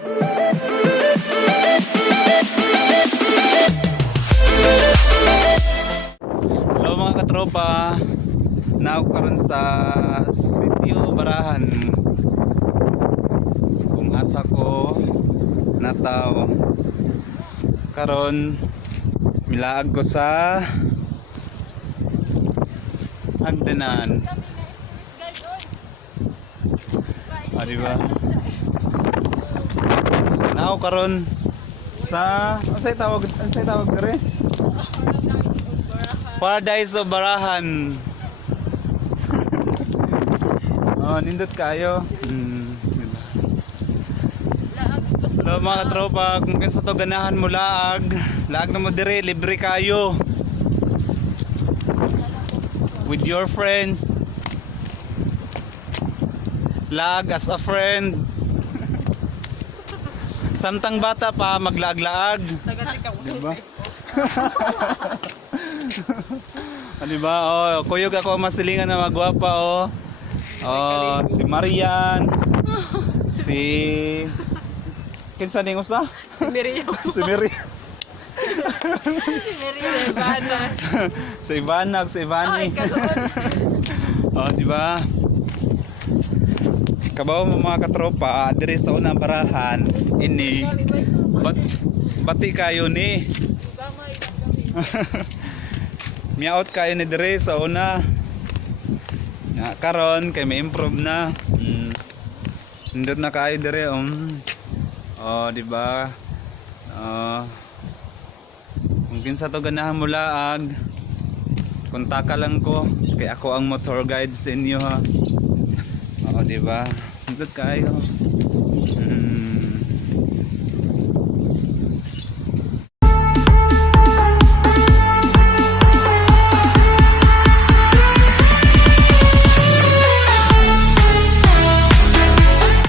Hello mga katropa. Now karon sa Sitio Barahan. Kung asa ko nataw. Karon milaag ko sa hagdanan. Di ba? Now karon sa ansay tawag dire? Paradise of Barahan. Oh, nindot kayo. Diba? Hello mga katropa, kung kinsa to ganahan mo laag na mo dire, libre kayo. With your friends. Laag as a friend. Samtang bata pa maglaag-laag. Diba? Diba? Oh, kuyog ako masilingan na magwapa oh. Oh, si Marian. Si kinsa ning usa? Si Miriam. Si Miriam. Si Miriam Ivana. Si Ivana, si Ivani. Oh, diba? Kabaw mo mga katropa, dire sa unang barahan ini bati kayo ni miyaot kayo ni dire sa una nga karon kay may improve na nindot na kayo dire oh di ba kung kinsa to ganahan mo laag kontaka lang ko kay ako ang motor guide sa inyo ha. Oh, di ba? Nindot kayo.